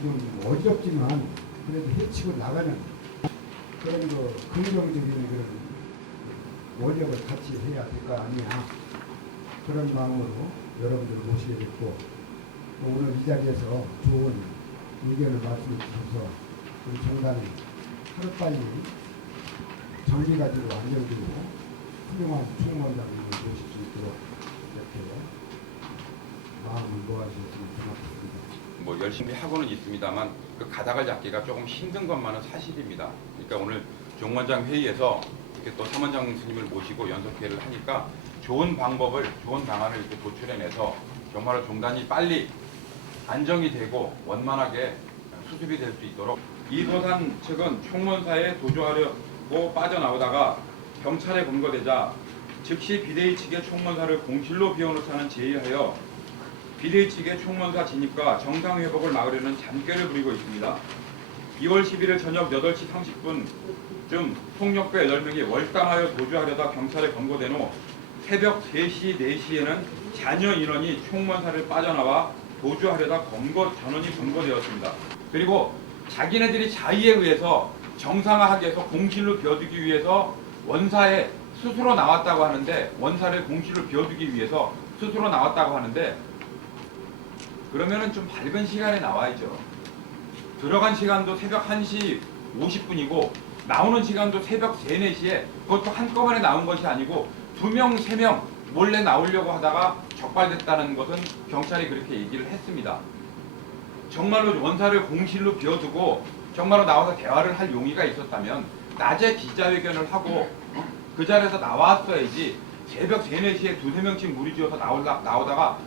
좀 어지럽지만 그래도 해치고 나가는 그런 거 긍정적인 그런 원력을 같이 해야 될 거 아니냐. 그런 마음으로 여러분들을 모시게 됐고 또 오늘 이 자리에서 좋은 의견을 말씀해 주셔서 우리 종단이 하루빨리 정리가지고 안정되고 훌륭한 총무원장님을 모실 수 있도록 이렇게 마음을 모아주셨으면 고맙습니다. 뭐 열심히 하고는 있습니다만 그 가닥을 잡기가 조금 힘든 것만은 사실입니다. 그러니까 오늘 종원장 회의에서 이렇게 또 사원장 스님을 모시고 연석회를 하니까 좋은 방법을, 좋은 방안을 이렇게 도출해내서 정말로 종단이 빨리 안정이 되고 원만하게 수습이 될 수 있도록 이도산 측은 총무원사에 도주하려고 빠져나오다가 경찰에 검거되자 즉시 비대위 측의 총무원사를 공실로 비워놓자는 제의하여 비대위 측의 총무원사 진입과 정상회복을 막으려는 잔꾀를 부리고 있습니다. 2월 11일 저녁 8시 30분쯤 폭력배 8명이 월당하여 도주하려다 경찰에 검거된 후 새벽 3시, 4시에는 잔여 인원이 총무원사를 빠져나와 도주하려다 전원이 검거되었습니다. 그리고 자기네들이 자의에 의해서 정상화하기 위해서 공실로 비워두기 위해서 원사에 스스로 나왔다고 하는데 원사를 공실로 비워두기 위해서 스스로 나왔다고 하는데 그러면은 좀 밝은 시간에 나와야죠. 들어간 시간도 새벽 1시 50분이고 나오는 시간도 새벽 3, 4시에 그것도 한꺼번에 나온 것이 아니고 2명, 3명 몰래 나오려고 하다가 적발됐다는 것은 경찰이 그렇게 얘기를 했습니다. 정말로 원사를 공실로 비워두고 정말로 나와서 대화를 할 용의가 있었다면 낮에 기자회견을 하고 그 자리에서 나왔어야지 새벽 3, 4시에 2, 3명씩 무리지어서 나오다가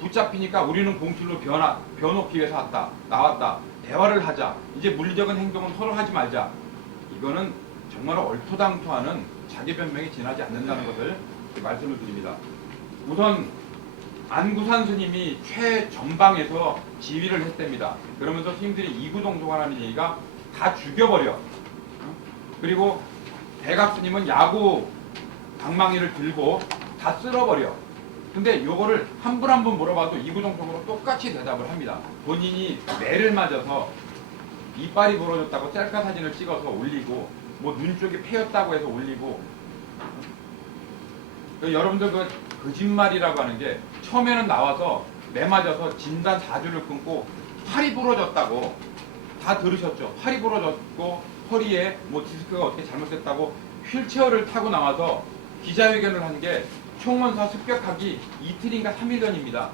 붙잡히니까 우리는 공실로 비워놓기 위해서 나왔다. 대화를 하자. 이제 물리적인 행동은 서로 하지 말자. 이거는 정말 얼토당토하는 자기 변명이 지나지 않는다는 것을 말씀을 드립니다. 우선 안구산 스님이 최전방에서 지휘를 했답니다. 그러면서 스님들이 이구동성하라는 얘기가 다 죽여버려. 그리고 대각 스님은 야구 방망이를 들고 다 쓸어버려. 근데 요거를 한 분 한 분 물어봐도 이구동성으로 똑같이 대답을 합니다. 본인이 매를 맞아서 이빨이 부러졌다고 셀카 사진을 찍어서 올리고 뭐 눈 쪽이 패였다고 해서 올리고 여러분들 그 거짓말이라고 하는 게 처음에는 나와서 매 맞아서 진단 4주를 끊고 팔이 부러졌다고 다 들으셨죠? 팔이 부러졌고 허리에 뭐 디스크가 어떻게 잘못됐다고 휠체어를 타고 나와서 기자회견을 한 게 총무원사 습격하기 이틀인가 3일 전입니다.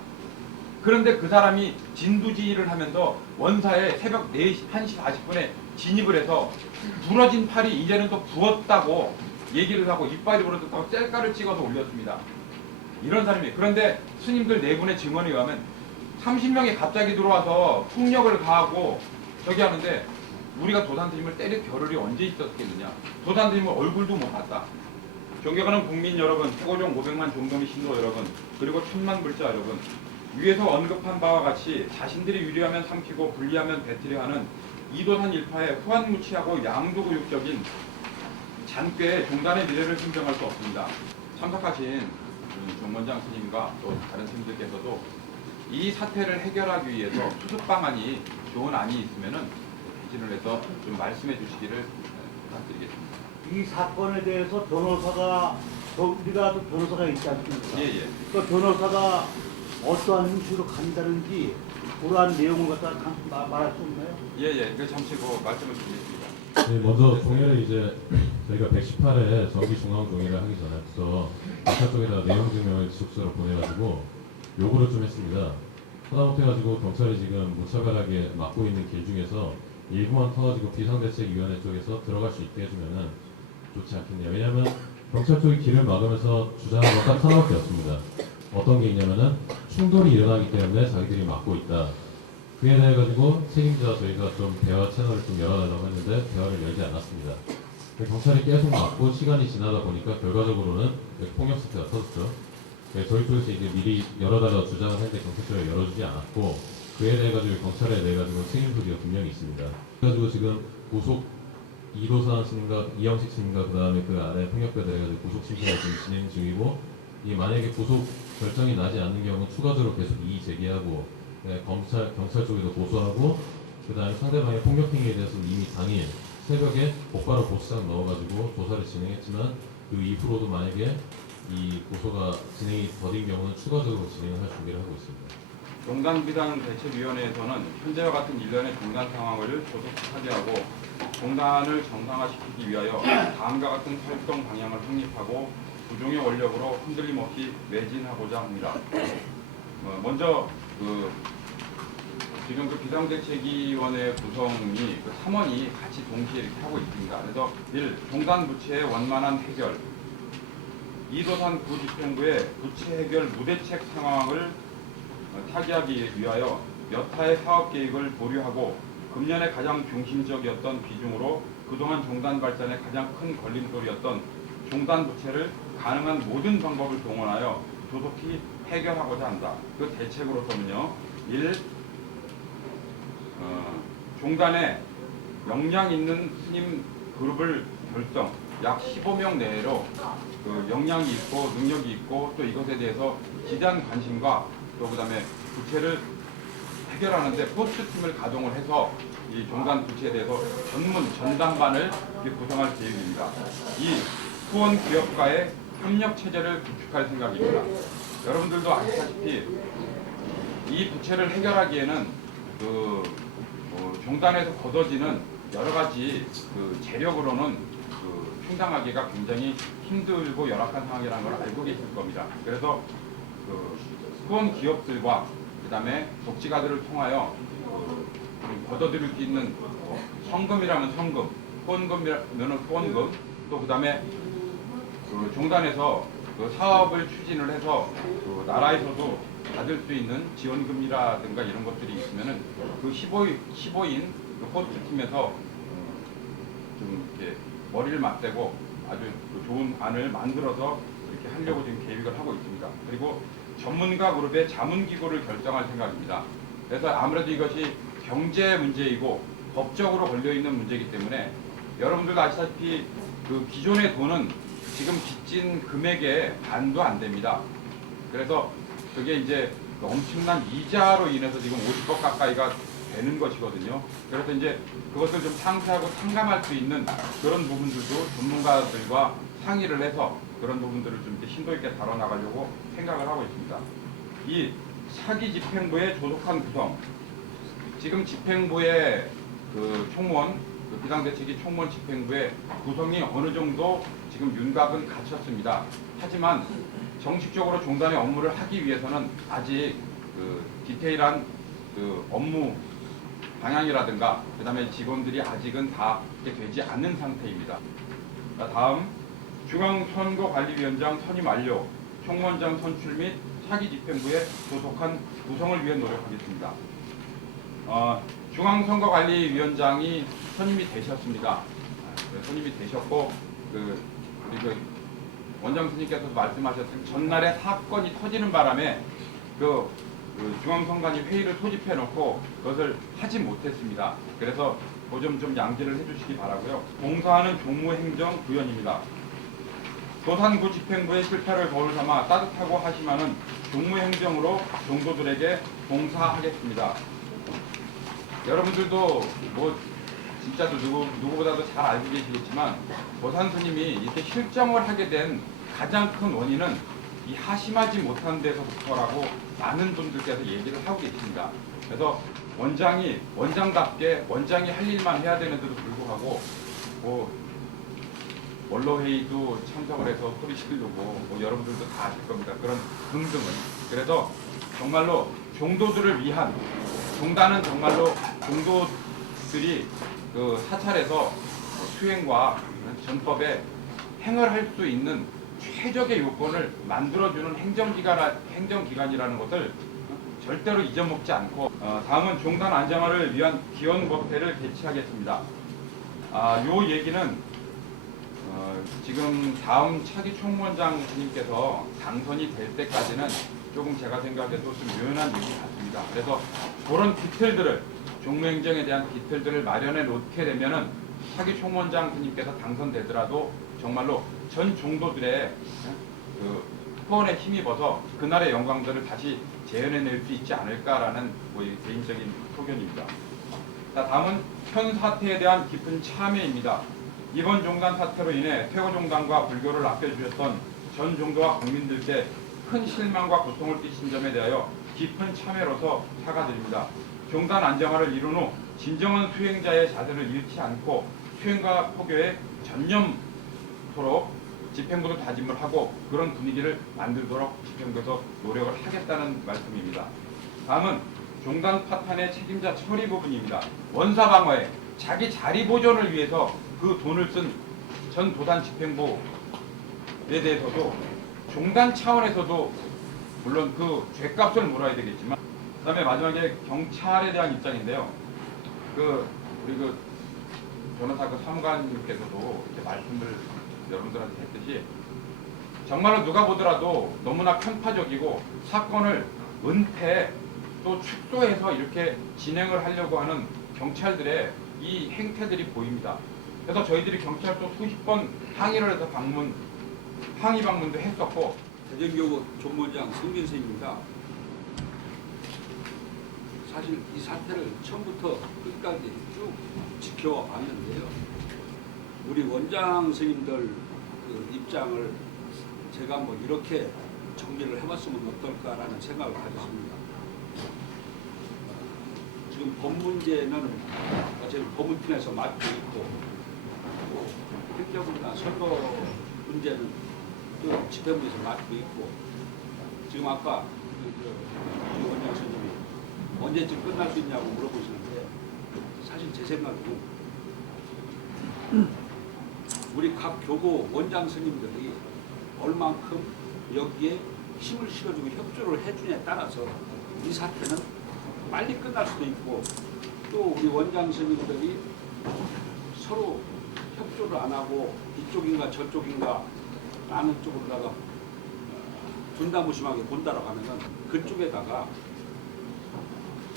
그런데 그 사람이 진두지휘를 하면서 원사에 새벽 4시, 1시 40분에 진입을 해서 부러진 팔이 이제는 또 부었다고 얘기를 하고 이빨이 부러졌다고 셀카를 찍어서 올렸습니다. 이런 사람이에요. 그런데 스님들 4분의 증언에 의하면 30명이 갑자기 들어와서 폭력을 가하고 저기 하는데 우리가 도산스님을 때릴 겨를이 언제 있었겠느냐. 도산스님은 얼굴도 못 봤다. 존경하는 국민 여러분, 태고종 500만 종도미 신도 여러분, 그리고 천만 불자 여러분, 위에서 언급한 바와 같이 자신들이 유리하면 삼키고 불리하면 배틀해야 하는 이도산 일파의 후한무치하고 양도구육적인 잔꾀에 종단의 미래를 신정할 수 없습니다. 참석하신 종원장 스님과 또 다른 스님들께서도 이 사태를 해결하기 위해서 수습 방안이 좋은 안이 있으면은 개진을 해서 좀 말씀해 주시기를 부탁드리겠습니다. 이 사건에 대해서 변호사가 우리가 또 변호사가 있지 않습니까? 예. 그 변호사가 어떠한 형식으로 간다든지 그러한 내용을 갖다 말할 수 없나요? 예. 그 잠시 말씀을 드리겠습니다. 네, 먼저 종회를 이제 저희가 118회 정기 중앙 종회를 하기 전에 앞서 경찰 쪽에다 내용 증명을 지속서로 보내가지고 요구를 좀 했습니다. 하다못해가지고 경찰이 지금 무차별하게 막고 있는 길 중에서 일부만 터가지고 비상대책위원회 쪽에서 들어갈 수 있게 해주면은 좋지 않겠네요. 왜냐하면 경찰 쪽이 길을 막으면서 주장한 건 딱 하나밖에 없습니다. 어떤 게 있냐면은 충돌이 일어나기 때문에 자기들이 막고 있다. 그에 대해 가지고 책임자 저희가 좀 대화 채널을 좀 열어달라고 했는데 대화를 열지 않았습니다. 경찰이 계속 막고 시간이 지나다 보니까 결과적으로는 폭력 사태가 터졌죠. 저희 쪽에서 이제 미리 열어달라고 주장을 했는데 경찰청이 열어주지 않았고 그에 대해 가지고 경찰에 대해 가지고 책임 소지가 분명히 있습니다. 그래가지고 지금 구속 이도산 스님과 이영식 스님과 그 다음에 그 아래 폭력배들에 가지고 구속 심사가 지금 진행 중이고 이 만약에 구속 결정이 나지 않는 경우 추가적으로 계속 이의 제기하고 경찰 쪽에도 고소하고 그다음에 상대방의 폭력 행위에 대해서 이미 당일 새벽에 곧바로 보스장 넣어가지고 조사를 진행했지만 그 이후로도 만약에 이 고소가 진행이 더딘 경우는 추가적으로 진행을 할 준비를 하고 있습니다. 종단비상대책위원회에서는 현재와 같은 일련의 종단 상황을 조속하게 하고 종단을 정상화시키기 위하여 다음과 같은 활동 방향을 확립하고 구종의 원력으로 흔들림 없이 매진하고자 합니다. 먼저 지금 비상대책위원회 구성이 3원이 같이 동시에 이렇게 하고 있습니다. 그래서 1. 종단 부채의 원만한 해결, 2. 도산 구집행부의 부채 해결 무대책 상황을 타개하기 위하여 여타의 사업 계획을 보류하고 금년에 가장 중심적이었던 비중으로 그동안 종단 발전의 가장 큰 걸림돌이었던 종단 부채를 가능한 모든 방법을 동원하여 조속히 해결하고자 한다. 그 대책으로서는요. 1. 종단에 역량 있는 스님 그룹을 결성, 약 15명 내로 그 역량이 있고 능력이 있고 또 이것에 대해서 지대한 관심과 또 그다음에 부채를 해결하는데 포스트팀을 가동을 해서 이 종단 부채에 대해서 전문 전담반을 구성할 계획입니다. 2. 후원 기업과의 협력 체제를 구축할 생각입니다. 여러분들도 아시다시피 이 부채를 해결하기에는 종단에서 걷어지는 여러 가지 재력으로는 충당하기가 굉장히 힘들고 열악한 상황이라는 걸 알고 계실 겁니다. 그래서 후원 기업들과 그다음에 복지가들을 통하여 걷어들일 수 있는 성금이라면 성금, 후원금이라면 후원금, 또 그다음에 종단에서 사업을 추진을 해서 나라에서도 받을 수 있는 지원금이라든가 이런 것들이 있으면은 15인 포스트팀에서 좀 이렇게 머리를 맞대고 아주 좋은 안을 만들어서 이렇게 하려고 지금 계획을 하고 있습니다. 그리고 전문가 그룹의 자문기구를 결정할 생각입니다. 그래서 아무래도 이것이 경제 문제이고 법적으로 걸려있는 문제이기 때문에 여러분들도 아시다시피 기존의 돈은 지금 빚진 금액의 반도 안 됩니다. 그래서 그게 이제 엄청난 이자로 인해서 지금 50억 가까이가 되는 것이거든요. 그래서 이제 그것을 좀 상세하고 상감할 수 있는 그런 부분들도 전문가들과 상의를 해서 그런 부분들을 좀 이렇게 심도 있게 다뤄나가려고 생각을 하고 있습니다. 이 사기 집행부의 조속한 구성. 지금 집행부의 총무원, 비상대책위 총무원 집행부의 구성이 어느 정도 지금 윤곽은 갖췄습니다. 하지만 정식적으로 종단의 업무를 하기 위해서는 아직 디테일한 업무 방향이라든가 그다음에 직원들이 아직은 다 되지 않는 상태입니다. 다음 중앙선거관리위원장 선임 완료, 총무원장 선출 및 차기 집행부의 조속한 구성을 위해 노력하겠습니다. 중앙선거관리위원장이 선임이 되셨습니다. 선임이 되셨고 우리 원장 스님께서도 말씀하셨던 전날에 사건이 터지는 바람에 중앙선관위 회의를 소집해 놓고 그것을 하지 못했습니다. 그래서 좀 양지를 해주시기 바라고요. 봉사하는 종무행정 부연입니다. 도산구 집행부의 실패를 거울 삼아 따뜻하고 하심하는 종무행정으로 종도들에게 봉사하겠습니다. 여러분들도 진짜도 누구보다도 잘 알고 계시겠지만 도산 스님이 이렇게 실정을 하게 된 가장 큰 원인은 이 하심하지 못한 데서부터라고 많은 분들께서 얘기를 하고 계십니다. 그래서 원장답게 원장이 할 일만 해야 되는데도 불구하고 원로회의도 참석을 해서 소리 지르고 여러분들도 다 아실 겁니다. 그런 등등은. 그래서 정말로 종도들을 위한 종단은 정말로 종도들이 사찰에서 수행과 전법에 행을 수 있는 최적의 요건을 만들어주는 행정기관이라는 것을 절대로 잊어먹지 않고 다음은 종단 안정화를 위한 기원법회를 개최하겠습니다. 요 얘기는 지금 다음 차기 총무원장 님께서 당선이 될 때까지는 조금 제가 생각해도 좀 유연한 얘기 같습니다. 그래서 그런 디테일들을 종무행정에 대한 디테일들을 마련해 놓게 되면은 차기 총무원장 님께서 당선되더라도 정말로 전 종도들의 후원에 힘입어서 그날의 영광들을 다시 재현해낼 수 있지 않을까라는 개인적인 소견입니다. 자, 다음은 현 사태에 대한 깊은 참회입니다. 이번 종단 사태로 인해 퇴거종단과 불교를 아껴주셨던 전 종도와 국민들께 큰 실망과 고통을 끼친 점에 대하여 깊은 참회로서 사과드립니다. 종단 안정화를 이룬 후 진정한 수행자의 자세를 잃지 않고 수행과 포교에 전념토록 집행부도 다짐을 하고 그런 분위기를 만들도록 집행부에서 노력을 하겠다는 말씀입니다. 다음은 종단 파탄의 책임자 처리 부분입니다. 원사 방어에 자기 자리 보존을 위해서 그 돈을 쓴 전 도산 집행부에 대해서도 종단 차원에서도 물론 그 죗값을 물어야 되겠지만, 그다음에 마지막에 경찰에 대한 입장인데요. 우리 변호사 사무관님께서도 이렇게 말씀을 여러분들한테 했듯이 정말로 누가 보더라도 너무나 편파적이고 사건을 은폐 또 축소해서 이렇게 진행을 하려고 하는 경찰들의 이 행태들이 보입니다. 그래서 저희들이 경찰도 수십 번 항의를 해서 항의 방문도 했었고. 대전교구 종무장 성균선입니다. 사실 이 사태를 처음부터 끝까지 쭉 지켜왔는데요. 우리 원장 스님들 그 입장을 제가 뭐 이렇게 정리를 해봤으면 어떨까라는 생각을 가졌습니다. 지금 법 문제는 어차피 법무팀에서 맡고 있고, 행정부나 선거 문제는 또 집행부에서 맡고 있고, 지금 아까 이 원장 스님이 언제쯤 끝날 수 있냐고 물어보시는데, 사실 제 생각은 우리 각 교구 원장 스님들이 얼만큼 여기에 힘을 실어주고 협조를 해주냐에 따라서 이 사태는 빨리 끝날 수도 있고, 또 우리 원장 스님들이 서로 협조를 안 하고 이쪽인가 저쪽인가 라는 쪽으로다가 분다무심하게 본다라고 하면은 그쪽에다가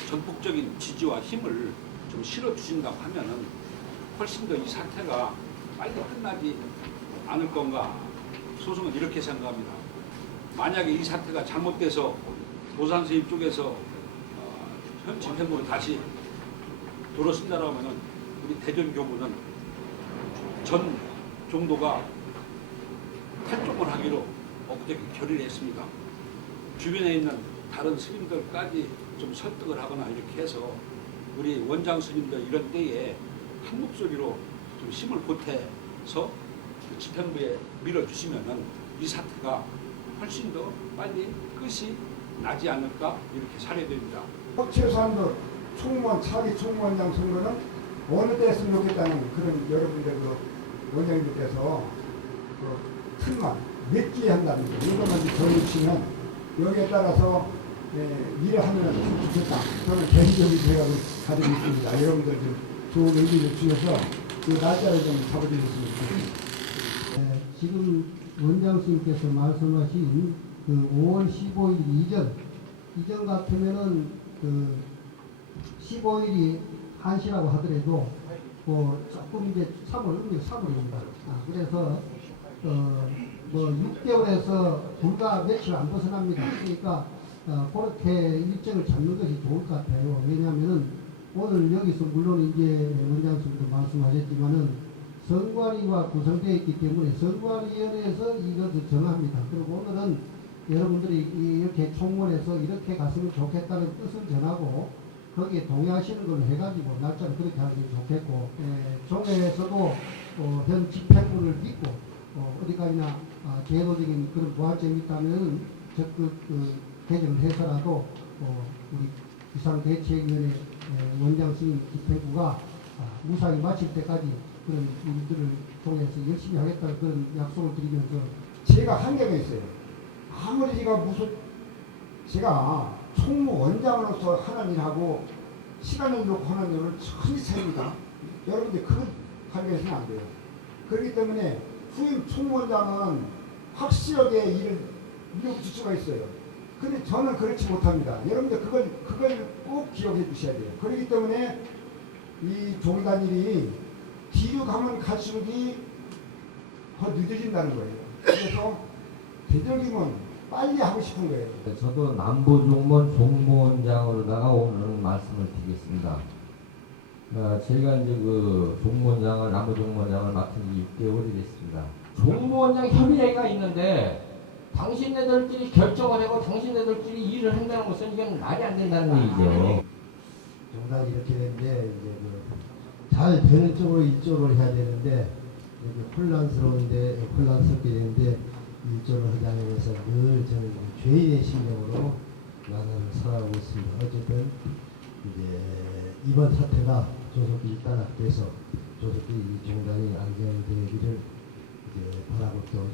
전폭적인 지지와 힘을 좀 실어주신다고 하면은 훨씬 더 이 사태가 빨리 끝나지 않을 건가. 소송은 이렇게 생각합니다. 만약에 이 사태가 잘못돼서 도산스님 쪽에서 현 집행부로 다시 돌아선다라고 하면은 우리 대전교구는 전 종도가 탈종을 하기로 엊그저께 결의를 했습니다. 주변에 있는 다른 스님들까지 좀 설득을 하거나 이렇게 해서 우리 원장 스님들 이런 때에 한 목소리로 좀 힘을 보태서 그 집행부에 밀어주시면은 이 사태가 훨씬 더 빨리 끝이 나지 않을까 이렇게 사례됩니다. 최소한도 총무원, 차기 총무원장 선거는 어느 때 했으면 좋겠다는 그런 여러분들 원장님께서 틀만 몇 개 한다는 거 이것만 정해주시면 여기에 따라서 일을 하면 좋겠다. 저는 개인적인 생각을 가지고 있습니다. 여러분들 좀 좋은 의견을 주셔서 그 날짜를 좀 잡아주셨으면 좋겠습니다. 지금 원장님께서 말씀하신 그 5월 15일 이전 같으면은 그 15일이 1시라고 하더라도 조금 이제 3월입니다. 그래서 뭐 6개월에서 불과 며칠 안 벗어납니다. 그러니까 그렇게 일정을 잡는 것이 좋을 것 같아요. 왜냐하면은 오늘 여기서 물론 이제 원장님도 말씀하셨지만은 선관위가 구성되어 있기 때문에 선관위원회에서 이것을 정합니다. 그리고 오늘은 여러분들이 이렇게 총무원에서 이렇게 갔으면 좋겠다는 뜻을 전하고 거기에 동의하시는 걸로 해가지고 날짜를 그렇게 하는 게 좋겠고, 종회에서도 현 집행부를 믿고 어디까지나 제도적인 그런 부활점이 있다면 적극 개정을 해서라도 우리 비상대책위원회 원장 스님 집행부가 무사히 마칠 때까지 그런 일들을 통해서 열심히 하겠다는 그런 약속을 드리면서 제가 한계가 있어요. 아무리 제가 총무원장으로서 하는 일하고 시간을 놓고 하는 일은 천히 차이입니다. 여러분들 그걸 가져가시면 안 돼요. 그렇기 때문에 후임 총무원장은 확실하게 일을 밀어붙일 수가 있어요. 근데 저는 그렇지 못합니다. 여러분들 그걸 꼭 기억해 주셔야 돼요. 그렇기 때문에 이 종단 일이 뒤로 가면 갈수록이 더 늦어진다는 거예요. 그래서 대전님은 빨리 하고 싶은 거예요. 저도 남부종무원 종무원장으로다가 오늘 말씀을 드리겠습니다. 제가 이제 그 종무원장을 남부종무원장을 맡은 지 6개월이 됐습니다. 종무원장 협의회가 있는데 당신네들끼리 결정을 하고 당신네들끼리 일을 한다는 것은 이건 말이 안 된다는 얘기죠. 정말 이렇게 되는데 이제 잘 되는 쪽으로 일조를 해야 되는데 이렇게 혼란스럽게 되는데 일조를 하지 않으면서 늘 저는 죄인의 심정으로 나는 살아가고 있습니다. 어쨌든 이제 이번 사태가 조속히 일단락돼서 조속히 이 종단이 안정되기를 이제 바라고 또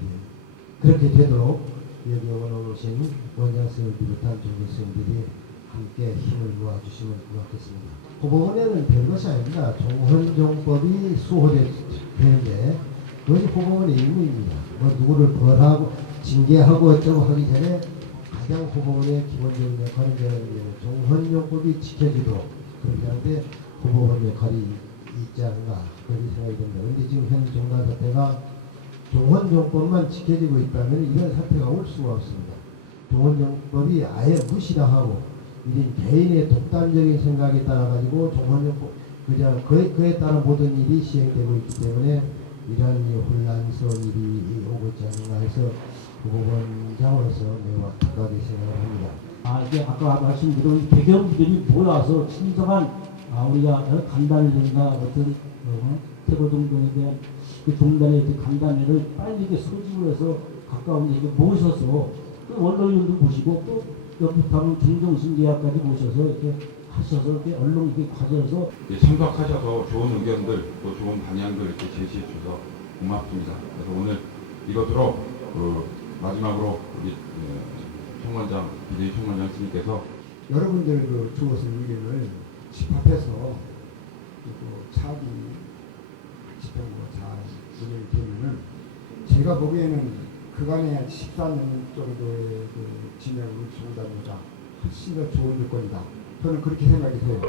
그렇게 되도록 여기 오늘 오신 원장스님을 비롯한 종교스님들이 함께 힘을 모아주시면 고맙겠습니다. 호법원에는 별것이 아닙니다. 종헌종법이 수호되는데 그것이 호법원의 임무입니다. 뭐 누구를 벌하고 징계하고 어쩌고 하기 전에 가장 호법원의 기본적인 역할은 종헌종법이 지켜지도록 그렇게 하는데 호법원 역할이 있지 않나 그렇게 생각이 됩니다. 그런데 지금 현 종단 사태가 종헌종법만 지켜지고 있다면 이런 사태가 올 수가 없습니다. 종헌종법이 아예 무시다 하고 이런 개인의 독단적인 생각에 따라 가지고 종헌종법 그에 따라 모든 일이 시행되고 있기 때문에 이러한 혼란스러운 일이 오고 있지 않는가 해서 법원장으로서 매우 안타깝게 생각을 합니다. 이게 아까 말씀드린 배경들이 모여서 진정한 우리가 간단이나 어떤 태고종단에 대한 그 종단의 그 간단회를 빨리 이렇게 소집을 해서 가까운 데에 모셔서 그 언론인도 모시고 또 옆에 가면 중정신계약까지 모셔서 이렇게 하셔서 이렇게 언론 이렇게 가져서 참석하셔서 좋은 의견들 또 좋은 방향들 이렇게 제시해 주셔서 고맙습니다. 그래서 오늘 이것으로 마지막으로 우리 총괄장 비대위 총괄장 스님께서 여러분들 그 주어진 의견을 집합해서 또 차기 집행부 잘 진행이 되면은 제가 보기에는 그간의 14년 정도의 그 진행을 중단보다 훨씬 더 좋은 조건이다. 저는 그렇게 생각이 돼요.